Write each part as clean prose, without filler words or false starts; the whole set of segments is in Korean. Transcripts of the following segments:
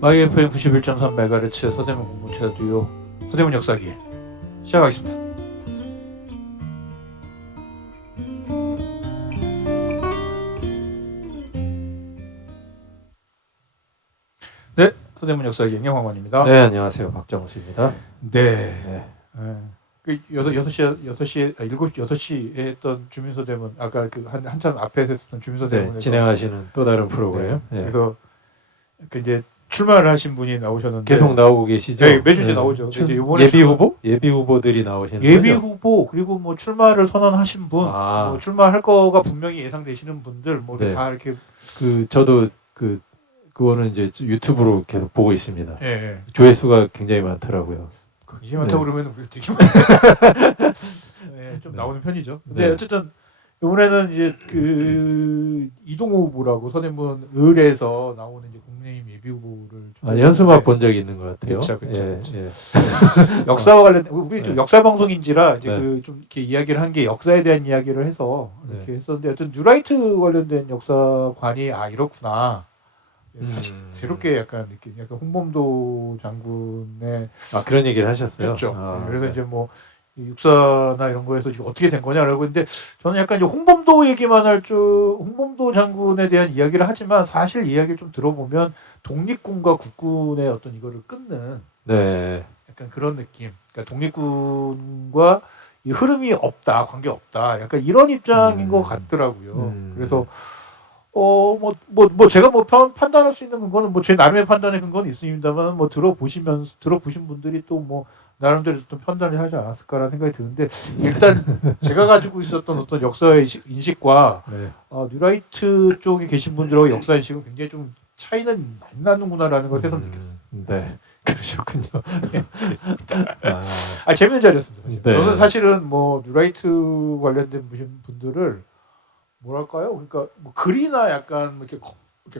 마이 FM 91.3MHz 서대문 공동체 라디오 서대문 역사기 시작하겠습니다. 네, 서대문 역사기 영광관입니다. 네, 안녕하세요. 박정수입니다. 네. 그 6시에 했던 주민서대문 아까 그 한참 앞에 했었던 주민서대문에서 진행하시는 또 다른 프로그램. 네. 그래서 그 이제 출마를 하신 분이 나오셨는데 계속 나오고 계시죠? 네, 매주 이제 나오죠. 이제 이번에 예비 후보? 예비 후보들이 나오시는 예비 거죠? 후보 그리고 뭐 출마를 선언하신 분, 뭐 출마할 거가 분명히 예상되시는 분들 뭐 다 이렇게 저도 그거는 이제 유튜브로 계속 보고 있습니다. 예. 조회수가 굉장히 많더라고요. 굉장히 많다고 그러면 우리 되게 좀 나오는 편이죠. 근데 어쨌든 이번에는 이제 그 이동호 후보라고 서대문 을에서 나오는 이제 국민의힘 예비 후보를 현수막 본 적이 있는 것 같아요. 그렇죠. 역사와 관련 우리 좀 역사 방송인지라 이제 네. 그 좀 이렇게 이야기를 한 게 역사에 대한 이야기를 해서 이렇게 했었는데 어떤 뉴라이트 관련된 역사관이 이렇구나. 사실 새롭게 약간 느낌, 약간 홍범도 장군의 그런 얘기를 하셨어요. 그렇죠. 그래서 이제 뭐 육사나 이런 거에서 지금 어떻게 된 거냐라고 했는데 저는 약간 이제 홍범도 얘기만 홍범도 장군에 대한 이야기를 하지만 사실 이야기를 좀 들어보면 독립군과 국군의 어떤 이거를 끊는 약간 그런 느낌. 그러니까 독립군과 이 흐름이 없다, 관계 없다. 약간 이런 입장인 것 같더라고요. 그래서 제가 판단할 수 있는 근거는 제 나름의 판단의 근거는 있습니다만 들어보신 분들이 또 나름대로 좀 판단을 하지 않았을까라는 생각이 드는데 일단 제가 가지고 있었던 어떤 역사의 인식과 뉴라이트 쪽에 계신 분들하고 역사 인식은 굉장히 좀 차이는 많이 나는구나라는 걸 새삼 느꼈어요. 네. 그러셨군요. 재밌는 자리였습니다. 사실. 네. 저는 사실은 뉴라이트 관련된 분들을 뭐랄까요? 그러니까 글이나 약간 이렇게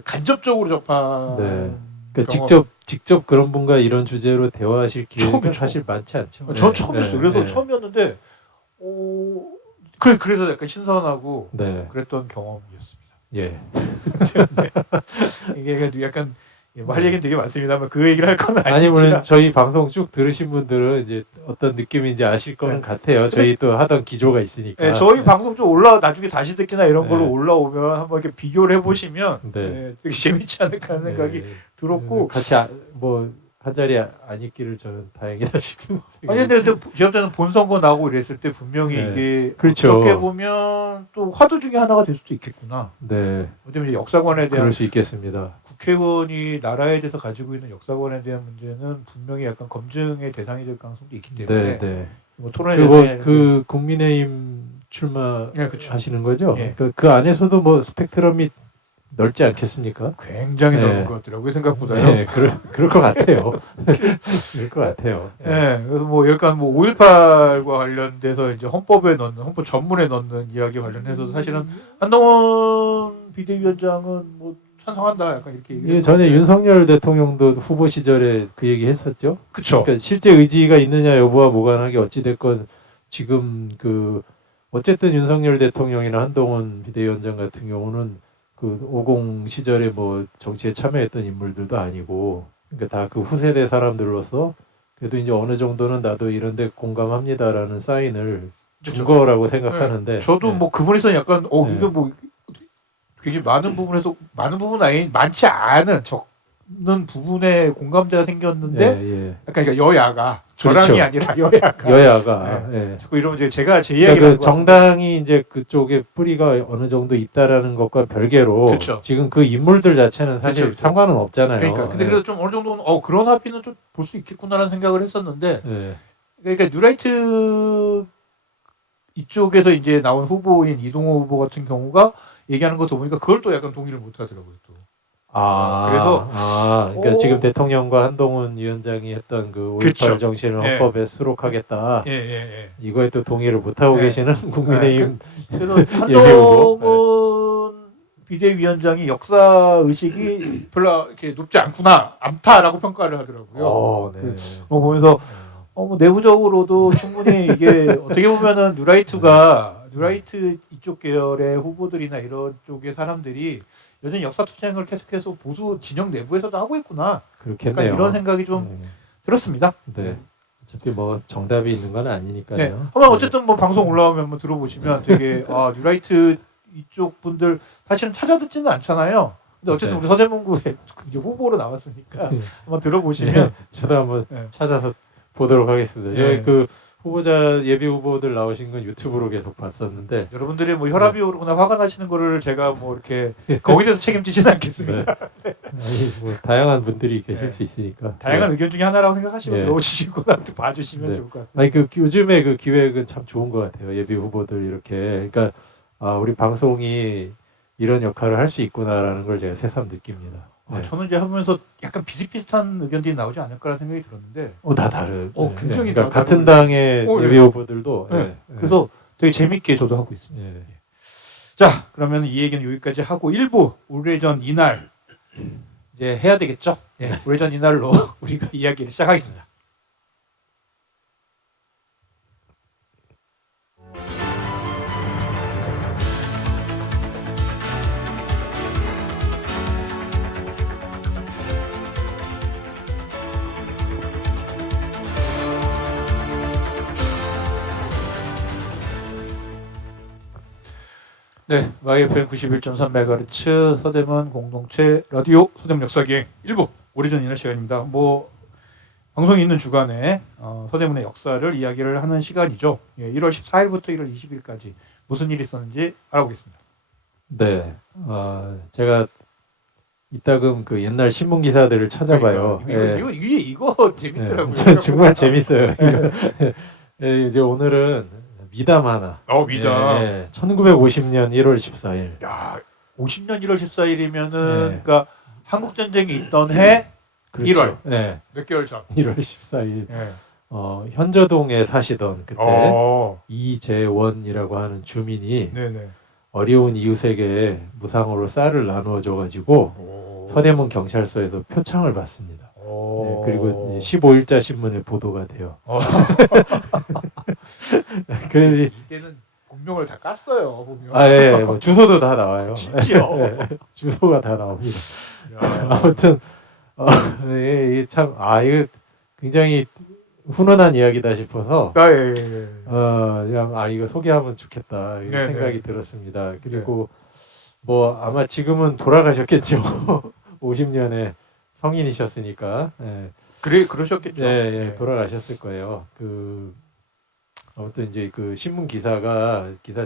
간접적으로 접한 그러니까 직접 그런 분과 이런 주제로 대화하실 기회가 사실 많지 않죠. 전 처음이었어요. 그래서 처음이었는데 그래서 약간 신선하고 그랬던 경험이었습니다. 예. 이게 약간 할 얘기는 되게 많습니다만 그 얘기를 할 건 아니지만 아니면 저희 방송 쭉 들으신 분들은 이제 어떤 느낌인지 아실 거는 같아요. 저희 또 하던 기조가 있으니까. 저희 방송 좀 나중에 다시 듣기나 이런 걸로 올라오면 한번 이렇게 비교를 해보시면 되게 재밌지 않을까 하는 생각이 들었고 같이 한 자리 안 있기를 저는 다행이다 싶은 생각이. 아니 근데 제가 때는 본선거 나오고 이랬을 때 분명히 이게 그렇죠. 어떻게 보면 또 화두 중에 하나가 될 수도 있겠구나. 왜냐면 역사관에 대한 그럴 수 있겠습니다. 국회의원이 나라에 대해서 가지고 있는 역사관에 대한 문제는 분명히 약간 검증의 대상이 될 가능성도 있기 때문에 토론에 대해서 국민의힘 출마하시는 거죠? 그 안에서도 스펙트럼이 넓지 않겠습니까? 굉장히 넓은 것 같더라고요, 생각보다요. 그럴 것 같아요. 그럴 것 같아요. 그래서 약간 5.18과 관련돼서 이제 헌법 전문에 넣는 이야기 관련해서 사실은 한동훈 비대위원장은 찬성한다, 약간 이렇게 얘기를 전에 윤석열 대통령도 후보 시절에 그 얘기 했었죠. 그렇죠. 그러니까 실제 의지가 있느냐 여부와 무관하게 어찌됐건 지금 어쨌든 윤석열 대통령이나 한동훈 비대위원장 같은 경우는 50 시절에 정치에 참여했던 인물들도 아니고, 그러니까 다 그 후세대 사람들로서 그래도 이제 어느 정도는 나도 이런데 공감합니다라는 사인을 준 거라고 생각하는데. 저도 그분에서 약간 이게 굉장히 많은 부분 많지 않은 적는 부분에 공감대가 생겼는데, 약간 그러니까 여야가 저랑이 아니라 여야가 자꾸 이러면 이제 제가 제 이야기를 정당이 이제 그쪽에 뿌리가 어느 정도 있다라는 것과 별개로 지금 그 인물들 자체는 사실 상관은 없잖아요. 근데 그래도 좀 어느 정도는 그런 합의는 좀 볼 수 있겠구나라는 생각을 했었는데, 그러니까 뉴라이트 이쪽에서 이제 나온 후보인 이동호 후보 같은 경우가 얘기하는 거 보니까 그걸 또 약간 동의를 못 하더라고요, 또. 그러니까 지금 대통령과 한동훈 위원장이 했던 5.18 정신을 헌법에 수록하겠다. 이거에 또 동의를 못 하고 계시는 국민의힘 그래서 한동훈 비대위원장이 역사 의식이 별로 이렇게 높지 않다라고 평가를 하더라고요. 보면서 내부적으로도 충분히 이게 어떻게 보면은 뉴라이트 이쪽 계열의 후보들이나 이런 쪽의 사람들이 여전히 역사 투쟁을 계속해서 보수 진영 내부에서도 하고 있구나. 그렇겠네요. 약간 이런 생각이 좀 네. 들었습니다. 네. 어차피 뭐 정답이 있는 건 아니니까요. 네. 한번 어쨌든 뭐 방송 올라오면 한번 들어보시면 되게 뉴라이트 이쪽 분들 사실은 찾아듣지는 않잖아요. 근데 어쨌든 네. 우리 서대문구에 이제 후보로 나왔으니까 네. 한번 들어보시면 네. 저도 한번 네. 찾아서 보도록 하겠습니다. 네. 저희 그 후보자 예비 후보들 나오신 건 유튜브로 계속 봤었는데 여러분들이 뭐 혈압이 오르거나 화가 나시는 거를 제가 뭐 이렇게 거기서 책임지지는 않겠습니다. 네. 아니 뭐 다양한 분들이 계실 네. 수 있으니까 다양한 의견 중에 하나라고 생각하시고 네. 들어오시고 봐주시면 네. 좋을 것 같습니다. 아니 그 요즘에 그 기획은 참 좋은 것 같아요. 예비 후보들 이렇게 그러니까 우리 방송이 이런 역할을 할 수 있구나라는 걸 제가 새삼 느낍니다. 네. 저는 이제 하면서 약간 비슷비슷한 의견들이 나오지 않을까라는 생각이 들었는데 다 다른. 굉장히 그러니까 다 같은 다르고. 당의 네. 예비 후보들도. 네. 네. 그래서 되게 재밌게 저도 하고 있습니다. 네. 자, 그러면 이 얘기는 여기까지 하고 1부 오래전 이날 이제 해야 되겠죠? 네, 오래전 이날로 우리가 이야기를 시작하겠습니다. 네, YFM 91.3MHz 서대문 공동체 라디오 서대문 역사기행 1부 오래전 이날 시간입니다. 뭐 방송이 있는 주간에 서대문의 역사를 이야기를 하는 시간이죠. 1월 14일부터 1월 20일까지 무슨 일이 있었는지 알아보겠습니다. 네. 제가 이따금 그 옛날 신문 기사들을 찾아봐요. 그러니까 이거 재밌더라고요. 네, 정말 재밌어요. 이제 오늘은 미담 하나. 미담. 1950년 1월 14일. 야, 50년 1월 14일이면은 네. 그러니까 한국 전쟁이 있던 해 그렇죠. 1월. 네. 몇 개월 전. 1월 14일. 네. 현저동에 사시던 그때 어. 이재원이라고 하는 주민이 네네. 어려운 이웃에게 무상으로 쌀을 나누어 줘가지고 서대문 경찰서에서 표창을 받습니다. 네, 그리고 15일자 신문에 보도가 돼요. 이때는 본명을 다 깠어요. 보면. 예, 뭐 주소도 다 나와요. 진짜요? 네, 주소가 다 나옵니다. 야. 아무튼 참 이거 굉장히 훈훈한 이야기다 싶어서 예. 그냥 이거 소개하면 좋겠다 이런 네, 생각이 들었습니다. 그리고 뭐 아마 지금은 돌아가셨겠죠. 50년에 성인이셨으니까. 그러셨겠죠. 네, 돌아가셨을 거예요. 아무튼 이제 그 신문 기사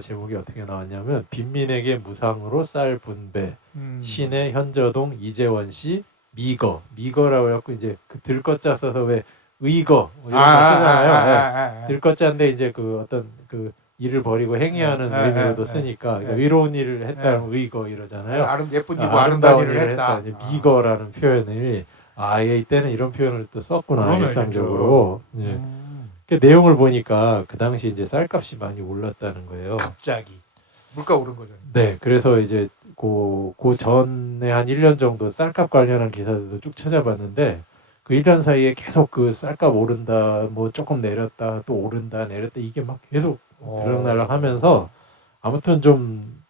제목이 어떻게 나왔냐면 빈민에게 무상으로 쌀 분배 시내 현저동 이재원 씨 미거라고 해갖고 이제 그 들것자 써서 왜 의거 뭐 이런 거 쓰잖아요. 들것자인데 이제 그 어떤 그 일을 벌이고 행위하는 의미로도 쓰니까 그러니까 위로운 일을 했다는 의거 이러잖아요. 예쁜 이고 아름다운 일을 했다. 이제 미거라는 표현을 이때는 이런 표현을 또 썼구나 일상적으로. 예. 그 내용을 보니까 그 당시 이제 쌀값이 많이 올랐다는 거예요. 갑자기 물가 오른 거죠. 네, 그래서 이제 그 전에 한 1년 정도 쌀값 관련한 기사들도 쭉 찾아봤는데 그 1년 사이에 계속 그 쌀값 오른다, 뭐 조금 내렸다, 또 오른다, 내렸다 이게 막 계속 들락날락 하면서 아무튼 좀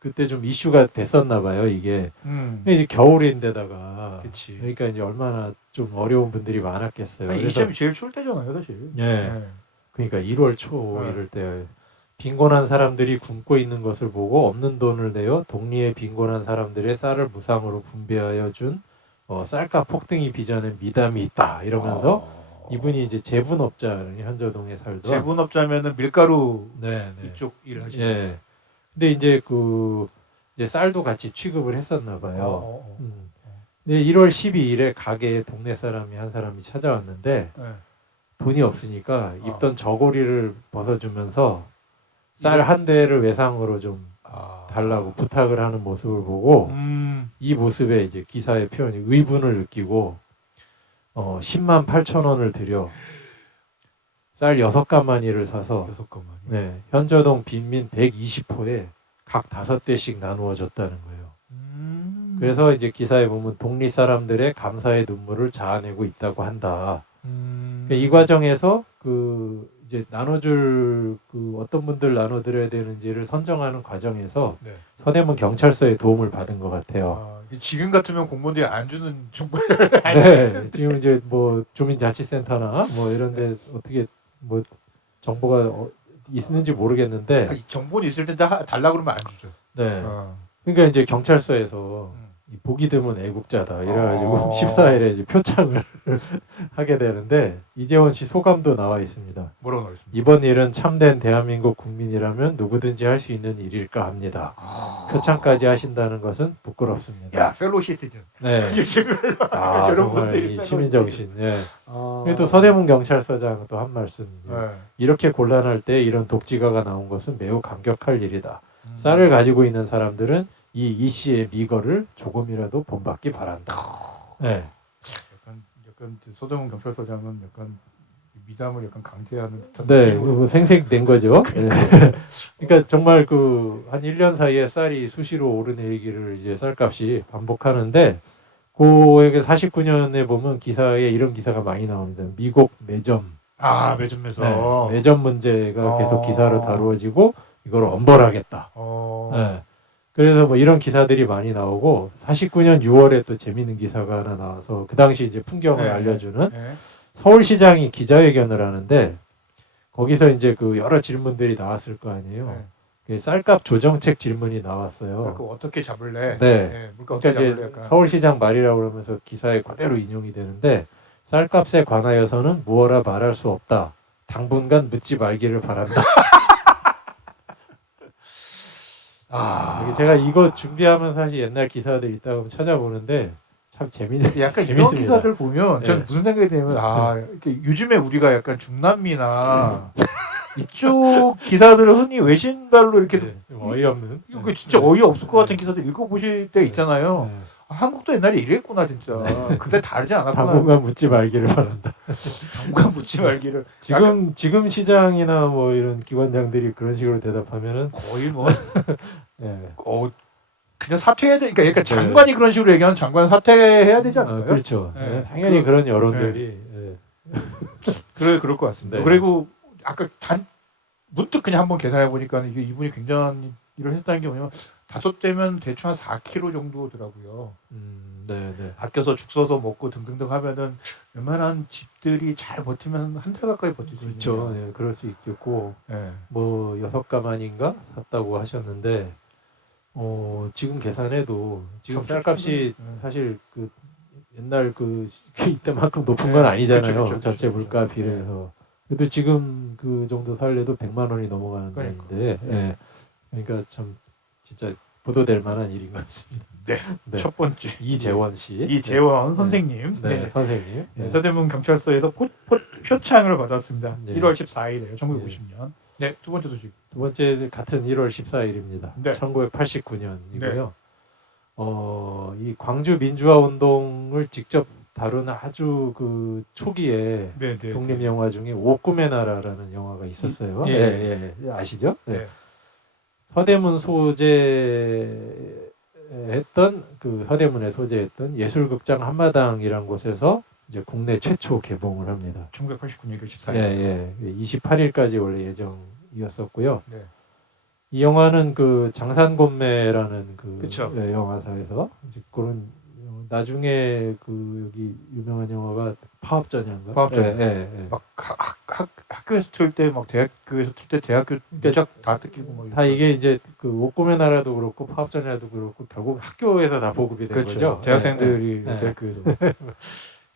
그때 좀 이슈가 됐었나 봐요, 이게. 이제 겨울인데다가 그치. 그러니까 이제 얼마나 좀 어려운 분들이 많았겠어요. 이 시점이 제일 추울 때잖아요, 사실. 그러니까 1월 초 이럴 때 빈곤한 사람들이 굶고 있는 것을 보고 없는 돈을 내어 독리에 빈곤한 사람들의 쌀을 무상으로 분배하여 준 쌀값 폭등이 빚어낸 미담이 있다 이러면서 이분이 이제 제분업자 현저동에 살던 제분업자면은 밀가루 네. 이쪽 일을 하시는. 예. 근데 이제 이제 쌀도 같이 취급을 했었나 봐요. 근데 1월 12일에 가게에 동네 사람이 한 사람이 찾아왔는데 돈이 없으니까 입던 저고리를 벗어주면서 쌀 한 대를 외상으로 좀 달라고 부탁을 하는 모습을 보고 이 모습에 이제 기사의 표현이 의분을 느끼고 10만 8천 원을 들여 쌀 6가마니를 사서 6가마니. 네, 현저동 빈민 120호에 각 5대씩 나누어 줬다는 거예요. 그래서 이제 기사에 보면 독리 사람들의 감사의 눈물을 자아내고 있다고 한다. 그러니까 이 과정에서 이제 나눠줄 그 어떤 분들 나눠드려야 되는지를 선정하는 과정에서 네. 서대문 경찰서의 도움을 받은 것 같아요. 지금 같으면 공무원들이 안 주는 정보를 네, 지금 이제 뭐 주민자치센터나 뭐 이런데 어떻게 뭐 정보가 있는지 모르겠는데, 이 정보는 있을 텐데 달라 그러면 안 주죠. 네, 그러니까 이제 경찰서에서 이 보기 드문 애국자다 이래가지고 14일에 이제 표창을 하게 되는데 이재원 씨 소감도 나와 있습니다. 뭐라고 나와 있습니까? 이번 일은 참된 대한민국 국민이라면 누구든지 할 수 있는 일일까 합니다. 표창까지 하신다는 것은 부끄럽습니다. 야, 펠로 시티즌. 네. 아, 정말 여러분들이 이 시민정신. 예. 아. 그리고 또 서대문 경찰서장 또 한 말씀. 네. 이렇게 곤란할 때 이런 독지가가 나온 것은 매우 감격할 일이다. 쌀을 가지고 있는 사람들은 이 씨의 미거를 조금이라도 본받기 바란다. 네. 약간 서대문 경찰서장은 약간 미담을 약간 강제하는 듯한 네, 느낌으로. 생색낸 거죠. 네. 그러니까 정말 그 한 1년 사이에 쌀이 수시로 오르내리기를 이제 쌀값이 반복하는데 고에게 49년에 보면 기사에 이런 기사가 많이 나옵니다. 미국 매점. 매점에서. 네, 매점 문제가 계속 기사로 다루어지고 이걸 엄벌하겠다. 네. 그래서 뭐 이런 기사들이 많이 나오고 49년 6월에 또 재미있는 기사가 하나 나와서 그 당시 이제 풍경을 알려주는 서울시장이 기자회견을 하는데 거기서 이제 그 여러 질문들이 나왔을 거 아니에요. 그 쌀값 조정책 질문이 나왔어요. 그 어떻게 잡을래? 네. 물가 그러니까 어떻게 이제 잡을래? 약간. 서울시장 말이라고 그러면서 기사에 그대로 인용이 되는데 쌀값에 관하여서는 무어라 말할 수 없다. 당분간 묻지 말기를 바란다. 제가 이거 준비하면 사실 옛날 기사들 있다고 찾아보는데 참 재밌는. 약간 이런 재밌습니다. 기사들 보면 네. 저는 무슨 생각이 드냐면 이렇게 요즘에 우리가 약간 중남미나 이쪽 기사들을 흔히 외신발로 이렇게 네, 좀 어이없는. 이거 진짜 어이없을 것 같은 기사들 읽어보실 때 있잖아요. 네. 한국도 옛날에 이랬구나 진짜. 근데 다르지 않았구나. 당분간 묻지 말기를 바란다. 당분간 묻지 말기를. 지금 시장이나 뭐 이런 기관장들이 그런 식으로 대답하면은 거의 뭐 네. 그냥 사퇴해야 돼. 그러니까 장관이 그런 식으로 얘기하면 장관 사퇴해야 되지 않을까요? 그렇죠. 네. 당연히 그런 여론들이. 그럴 것 같습니다. 네. 그리고 아까 문득 그냥 한번 계산해 보니까 이게 이분이 굉장히 일을 했다는 게 뭐냐면 5대면 대충 한 4kg 정도더라고요. 네. 아껴서 죽 써서 먹고 등등등 하면은 웬만한 집들이 잘 버티면 한 달 가까이 버틸 수 그렇죠. 있는. 네, 그럴 수 있겠고 네. 뭐 6가만인가 샀다고 하셨는데 지금 계산해도 지금 쌀값이 사실 그 옛날 그 이때만큼 높은 건 아니잖아요. 그렇죠. 전체 물가 비례해서. 그래도 지금 그 정도 살래도 100만 원이 넘어가는 건데, 그러니까 참 진짜 보도될 만한 일인 것 같습니다. 네. 첫 번째 이재원 씨, 이재원 선생님, 선생님, 서대문 경찰서에서 표창을 받았습니다. 네. 1월 14일에요. 1950년. 네, 두 번째 소식. 두 번째 같은 1월 14일입니다. 네. 1989년이고요. 이 광주 민주화 운동을 직접 다룬 아주 그 초기에 독립 영화 중에 오 꿈의 나라라는 영화가 있었어요. 아시죠? 네. 서대문에 소재했던 예술극장 한마당이라는 곳에서 이제 국내 최초 개봉을 합니다. 1989년 1월 14일. 28일까지 원래 예정이었었고요. 네. 이 영화는 그 장산곤매라는 그 영화사에서 이제 그런 나중에 그 여기 유명한 영화가 파업전야인가? 파업전야. 막 학교에서 틀 때 막 대학교에서 틀 때 대학교 무작 다 뜯기고 막 다 이게 이제 그 오 꿈의 나라도 그렇고 파업전야도 그렇고 결국 학교에서 다 보급이 된 거죠. 대학생들이 대학교에서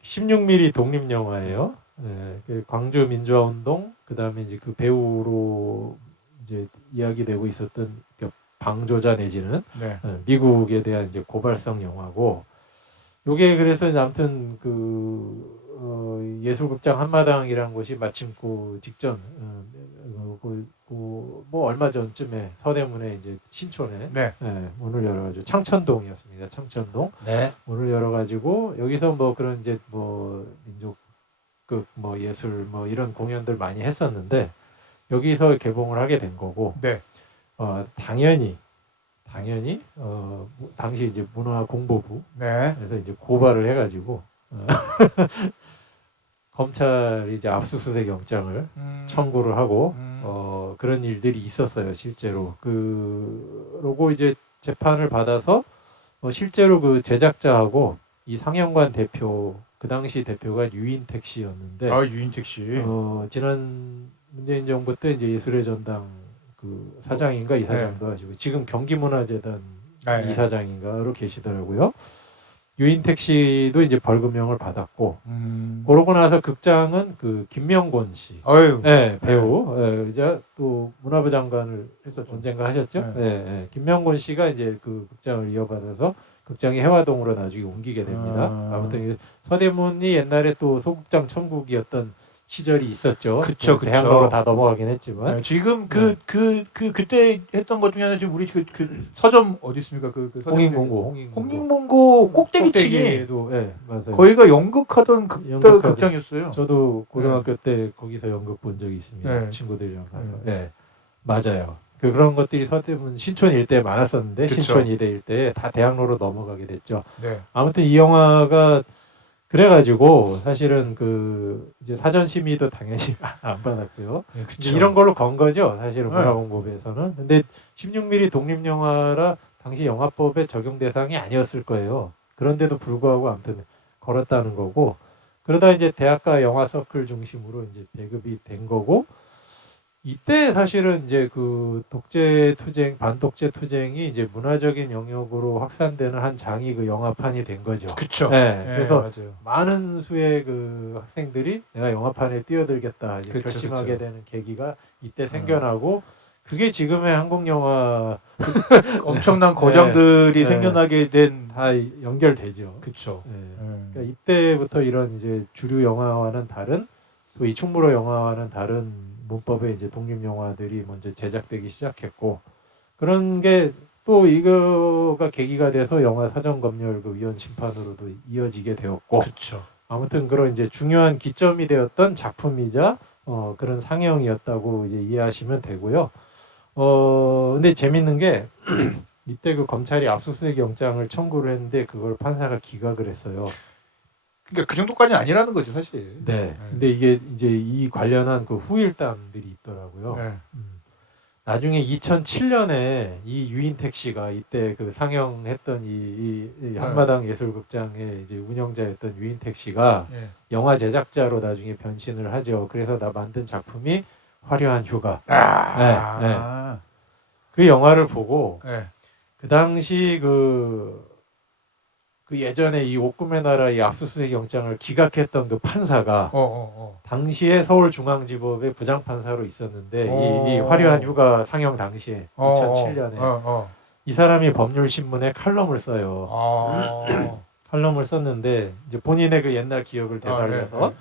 16mm 독립 영화예요. 그 광주 민주화 운동 그다음에 이제 그 배우로 이제 이야기되고 있었던 방조자 내지는 미국에 대한 이제 고발성 영화고 요게 그래서 아무튼 그 예술극장 한마당이라는 곳이 마침 그 직전 뭐 얼마 전쯤에 서대문에 이제 신촌에 문을 열어가지고 창천동이었습니다. 창천동 문을 열어가지고 여기서 뭐 그런 이제 뭐 민족극 뭐 예술 뭐 이런 공연들 많이 했었는데 여기서 개봉을 하게 된 거고 당연히 당시 이제 문화공보부 그래서 이제 고발을 해가지고 검찰이 이제 압수수색 영장을 청구를 하고 그런 일들이 있었어요, 실제로. 그러고 이제 재판을 받아서 실제로 그 제작자하고 이 상영관 대표, 그 당시 대표가 유인택 씨였는데, 아, 유인택 씨. 지난 문재인 정부 때 이제 예술의 전당 그 사장인가 이사장도 하시고 지금 경기문화재단 네. 이사장인가로 계시더라고요. 유인택 씨도 이제 벌금형을 받았고, 음. 그러고 나서 극장은 그 김명곤 씨, 아유. 네, 배우, 이제 또 문화부 장관을 했었죠. 언젠가 하셨죠. 네. 김명곤 씨가 이제 그 극장을 이어받아서 극장이 해화동으로 나중에 옮기게 됩니다. 아무튼 서대문이 옛날에 또 소극장 천국이었던 시절이 있었죠. 그쵸. 대학로로 다 넘어가긴 했지만. 네, 지금 그때 했던 것 중에 하나 지금 우리 그 서점 어디 있습니까? 그 서점 홍익문고 꼭대기층에 꼭대기에도 맞아요. 거기가 연극하던 연극하던. 극장이었어요. 저도 고등학교 때 거기서 연극 본 적이 있습니다. 네. 친구들이랑 가서. 맞아요. 그런 것들이 서대문 신촌 일대에 많았었는데, 그쵸. 신촌 이대 일대에 다 대학로로 넘어가게 됐죠. 네. 아무튼 이 영화가 그래가지고 사실은 그 이제 사전 심의도 당연히 안 받았고요. 네, 이제 이런 걸로 건 거죠. 사실은 네. 문화공법에서는. 근데 16mm 독립영화라 당시 영화법의 적용 대상이 아니었을 거예요. 그런데도 불구하고 아무튼 걸었다는 거고, 그러다 이제 대학가 영화 서클 중심으로 이제 배급이 된 거고, 이때 사실은 이제 그 독재 투쟁, 반독재 투쟁이 이제 문화적인 영역으로 확산되는 한 장이 그 영화판이 된 거죠. 그렇죠. 그래서 맞아요. 많은 수의 그 학생들이 내가 영화판에 뛰어들겠다 이제 그쵸, 결심하게 그쵸. 되는 계기가 이때 생겨나고, 그게 지금의 한국 영화 엄청난 거장들이 네. 생겨나게 된. 다 연결되죠. 그렇죠. 그러니까 이때부터 이런 이제 주류 영화와는 다른, 또 이 충무로 영화와는 다른 문법의 이제 독립 영화들이 먼저 제작되기 시작했고, 그런 게 또 이거가 계기가 돼서 영화 사전검열 그 위원 심판으로도 이어지게 되었고, 그렇죠. 아무튼 그런 이제 중요한 기점이 되었던 작품이자 그런 상영이었다고 이제 이해하시면 되고요. 근데 재밌는 게 이때 그 검찰이 압수수색 영장을 청구를 했는데 그걸 판사가 기각을 했어요. 그러니까 그 정도까지는 아니라는 거죠, 사실. 네. 근데 이게 이제 이 관련한 그 후일담들이 있더라고요. 네. 나중에 2007년에 이 유인택 씨가 이때 그 상영했던 이 한마당 예술극장의 이제 운영자였던 유인택 씨가 네. 영화 제작자로 나중에 변신을 하죠. 그래서 나 만든 작품이 화려한 휴가. 그 영화를 보고 그 당시 그 예전에 이 옥금의 나라 이 압수수색 영장을 기각했던 그 판사가 당시에 서울중앙지법의 부장판사로 있었는데 이 화려한 휴가 상영 당시에 2007년에 이 사람이 법률신문에 칼럼을 써요. 칼럼을 썼는데 이제 본인의 그 옛날 기억을 되살려서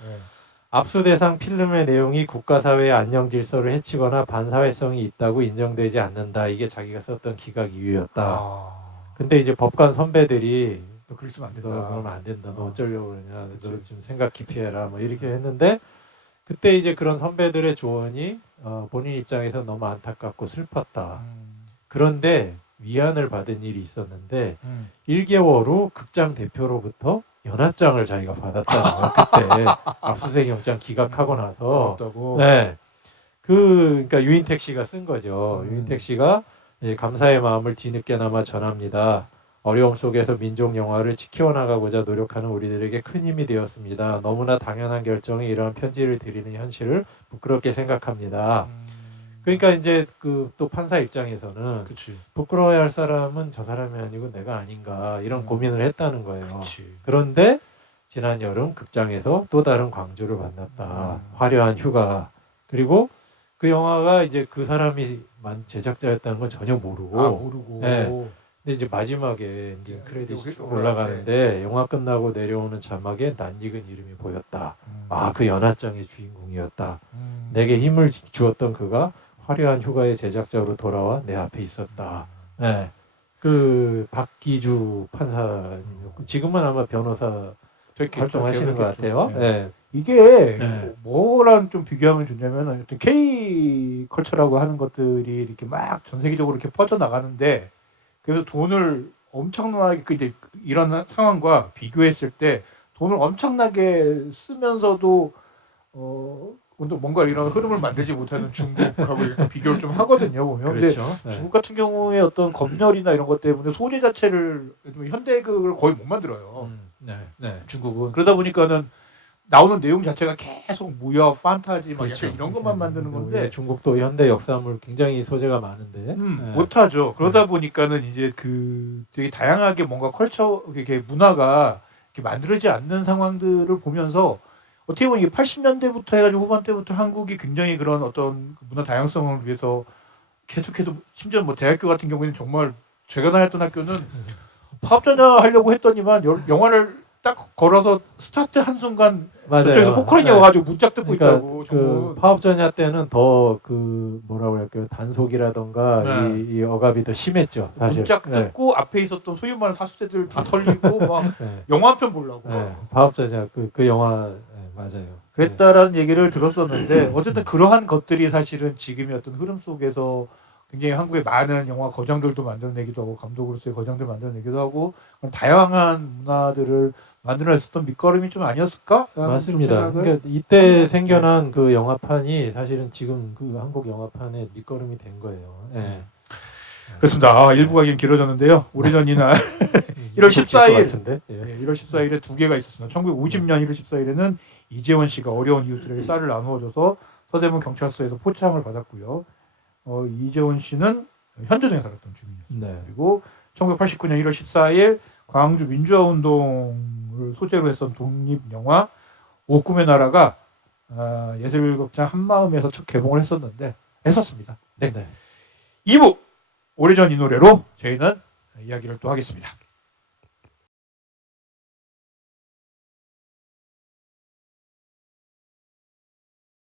압수 대상 필름의 내용이 국가사회의 안녕 질서를 해치거나 반사회성이 있다고 인정되지 않는다. 이게 자기가 썼던 기각 이유였다. 근데 이제 법관 선배들이 너 그렇게 쓰면 안 너 된다. 그러면 안 된다. 너 어. 어쩌려고 그러냐. 너 그치. 좀 생각 깊이 해라. 뭐 이렇게 했는데 그때 이제 그런 선배들의 조언이 본인 입장에서 너무 안타깝고 슬펐다. 그런데 위안을 받은 일이 있었는데 1개월 후 극장 대표로부터 연하장을 자기가 받았다는 거야. 그때 압수수색 영장 기각하고 나서. 네. 그러니까 유인택 씨가 쓴 거죠. 유인택 씨가 감사의 마음을 뒤늦게나마 전합니다. 어려움 속에서 민족 영화를 지켜나가고자 노력하는 우리들에게 큰 힘이 되었습니다. 너무나 당연한 결정에 이러한 편지를 드리는 현실을 부끄럽게 생각합니다. 그러니까 이제 그 또 판사 입장에서는 부끄러워야 할 사람은 저 사람이 아니고 내가 아닌가 이런 고민을 했다는 거예요. 그런데 지난 여름 극장에서 또 다른 광주를 만났다. 화려한 휴가. 그리고 그 영화가 이제 그 사람이 제작자였다는 건 전혀 모르고. 네. 근데 이제 마지막에 엔딩 크레딧이 쭉 올라가는데 영화 끝나고 내려오는 자막에 낯익은 이름이 보였다. 그 연하장의 주인공이었다. 내게 힘을 주었던 그가 화려한 휴가의 제작자로 돌아와 내 앞에 있었다. 네. 그 박기주 판사님이었고 지금은 아마 변호사 활동하시는 것 같아요. 네. 이게 뭐랑 좀 비교하면 좋냐면 K 컬처라고 하는 것들이 이렇게 막 전 세계적으로 이렇게 퍼져 나가는데 그래서 돈을 엄청나게 이제 이런 상황과 비교했을 때 돈을 엄청나게 쓰면서도 뭔가 이런 흐름을 만들지 못하는 중국하고 이렇게 비교를 좀 하거든요 보면. 근데 그렇죠. 네. 중국 같은 경우에 어떤 검열이나 이런 것 때문에 소재 자체를 현대극을 거의 못 만들어요. 네. 네. 중국은 그러다 보니까는 나오는 내용 자체가 계속 무협, 판타지 막 그렇죠. 약간 이런 것만 만드는 건데 우리 중국도 현대 역사물 굉장히 소재가 많은데 네. 못하죠. 그러다 보니까는 이제 그 되게 다양하게 뭔가 컬처, 이렇게 문화가 이렇게 만들어지지 않는 상황들을 보면서 어떻게 보면 이게 80년대부터 해가지고 후반대부터 한국이 굉장히 그런 어떤 문화 다양성을 위해서 계속해서 심지어 뭐 대학교 같은 경우에는 정말 제가 다녔던 학교는 파업전야 하려고 했더니만 영화를 딱 걸어서 스타트 한 순간 맞아요. 저쪽에서 포크레인이 네. 와가지고 문짝 듣고 그러니까 있다고. 그 파업전야 때는 더 그 뭐라고 할까요 단속이라던가 네. 이 억압이 더 심했죠. 사실. 문짝 네. 듣고 앞에 있었던 소위 말하는 사수대들 다 털리고 막 네. 영화 한 편 보려고. 네. 파업전야 그 영화 네, 맞아요. 그랬다라는 얘기를 들었었는데 어쨌든 그러한 것들이 사실은 지금의 어떤 흐름 속에서 굉장히 한국의 많은 영화 거장들도 만들어내기도 하고 감독으로서의 거장들 만들어내기도 하고 그런 다양한 문화들을 만들어냈었던 밑거름이 좀 아니었을까? 맞습니다. 그러니까 이때 생겨난 그 영화판이 사실은 지금 그 한국 영화판의 밑거름이 된 거예요. 네. 그렇습니다. 아, 일부가 좀 길어졌는데요. 오래전 이날 1월 14일 같은데. 예. 네, 1월 14일에 두 개가 있었습니다. 1950년 1월 14일에는 이재원 씨가 어려운 이웃들에게 쌀을 나누어줘서 서대문 경찰서에서 포창을 받았고요. 이재원 씨는 현조동에 살았던 주민이었습니다. 네. 그리고 1989년 1월 14일 광주 민주화 운동을 소재로 했던 독립 영화 오꿈의 나라가 예술극장 한마음에서 첫 개봉을 했었습니다. 네. 네. 2부 오래전 이 노래로 저희는 이야기를 또 하겠습니다.